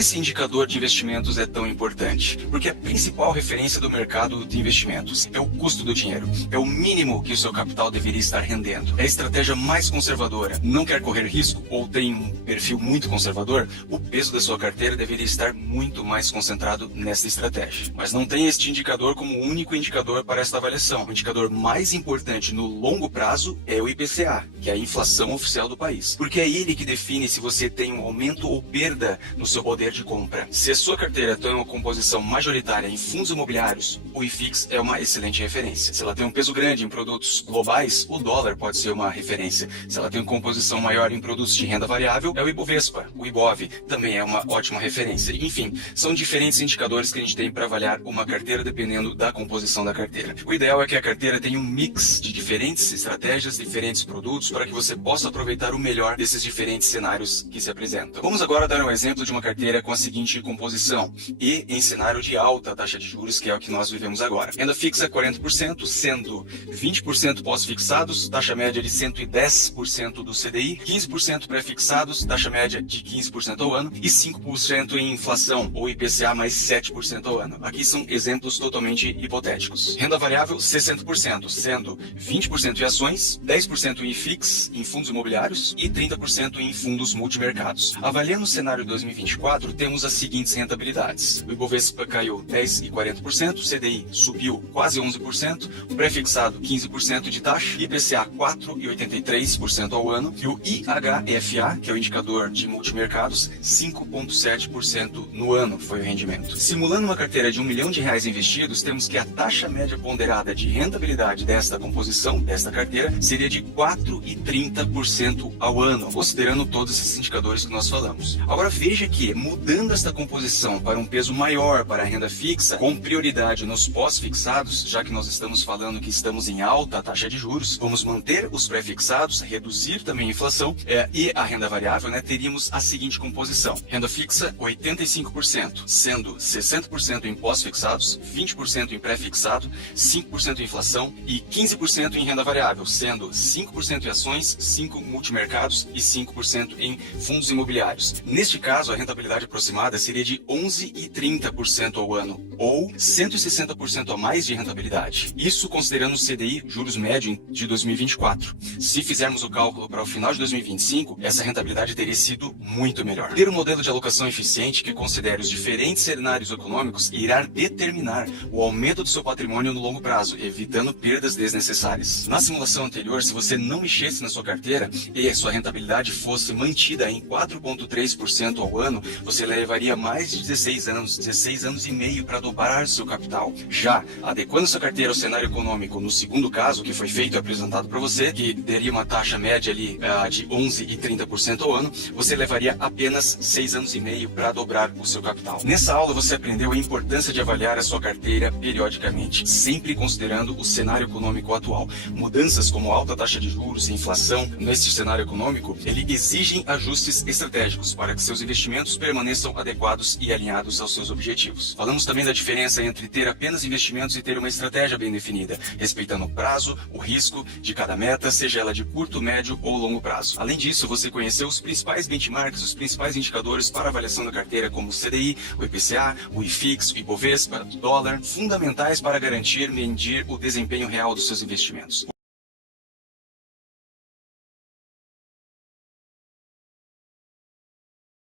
esse indicador de investimentos é tão importante? Porque a principal referência do mercado de investimentos é o custo do dinheiro. É o mínimo que o seu capital deveria estar rendendo. É a estratégia mais conservadora. Não quer correr risco ou tem um perfil muito conservador? O peso da sua carteira deveria estar muito mais concentrado nessa estratégia. Mas não tem este indicador como único indicador para esta avaliação. O indicador mais importante no longo prazo é o IPCA, que é a inflação oficial do país. Porque é ele que define se você tem um aumento ou perda no seu poder de compra. Se a sua carteira tem uma composição majoritária em fundos imobiliários, o IFIX é uma excelente referência. Se ela tem um peso grande em produtos globais, o dólar pode ser uma referência. Se ela tem uma composição maior em produtos de renda variável, é o Ibovespa. O IBOV também é uma ótima referência. Enfim, são diferentes indicadores que a gente tem para avaliar uma carteira dependendo da composição da carteira. O ideal é que a carteira tenha um mix de diferentes estratégias, diferentes produtos, para que você possa aproveitar o melhor desses diferentes cenários que se apresentam. Vamos agora dar um exemplo de uma carteira com a seguinte composição e em cenário de alta taxa de juros, que é o que nós vivemos agora. Renda fixa 40%, sendo 20% pós-fixados, taxa média de 110% do CDI, 15% pré-fixados, taxa média de 15% ao ano e 5% em inflação ou IPCA mais 7% ao ano. Aqui são exemplos totalmente hipotéticos. Renda variável 60%, sendo 20% em ações, 10% em IFIX, em fundos imobiliários e 30% em fundos multimercados. Avaliando o cenário 2024, temos as seguintes rentabilidades. O Ibovespa caiu 10% e 40%, o CDI subiu quase 11%, o pré-fixado 15% de taxa, IPCA 4,83% ao ano e o IHFA, que é o indicador de multimercados, 5,7% no ano foi o rendimento. Simulando uma carteira de R$1 milhão investidos, temos que a taxa média ponderada de rentabilidade desta composição, desta carteira, seria de 4,30% ao ano, considerando todos esses indicadores que nós falamos. Agora veja que, mudando esta composição para um peso maior para a renda fixa, com prioridade nos pós-fixados, já que nós estamos falando que estamos em alta taxa de juros, vamos manter os pré-fixados, reduzir também a inflação e a renda variável, teríamos a seguinte composição. Renda fixa 85%, sendo 60% em pós-fixados, 20% em pré-fixado, 5% em inflação e 15% em renda variável, sendo 5% em ações, 5% multimercados e 5% em fundos imobiliários. Neste caso, a rentabilidade aproximada seria de 11,30% ao ano, ou 160% a mais de rentabilidade. Isso considerando o CDI, juros médio de 2024. Se fizermos o cálculo para o final de 2025, essa rentabilidade teria sido muito melhor. Ter um modelo de alocação eficiente que considere os diferentes cenários econômicos irá determinar o aumento do seu patrimônio no longo prazo, evitando perdas desnecessárias. Na simulação anterior, se você não mexesse na sua carteira e a sua rentabilidade fosse mantida em 4,3% ao ano, você levaria mais de 16 anos e meio para dobrar seu capital. Já adequando sua carteira ao cenário econômico, no segundo caso que foi feito e apresentado para você, que teria uma taxa média ali de 11,30% ao ano, você levaria apenas 6 anos e meio para dobrar o seu capital. Nessa aula você aprendeu a importância de avaliar a sua carteira periodicamente, sempre considerando o cenário econômico atual. Mudanças como alta taxa de juros e inflação neste cenário econômico, ele exigem ajustes estratégicos para que seus investimentos permaneçam adequados e alinhados aos seus objetivos. Falamos também da diferença entre ter apenas investimentos e ter uma estratégia bem definida, respeitando o prazo, o risco de cada meta, seja ela de curto, médio ou longo prazo. Além disso, você conheceu os principais benchmarks, os principais indicadores para avaliação da carteira, como o CDI, o IPCA, o IFIX, o Ibovespa, o dólar, fundamentais para garantir e medir o desempenho real dos seus investimentos.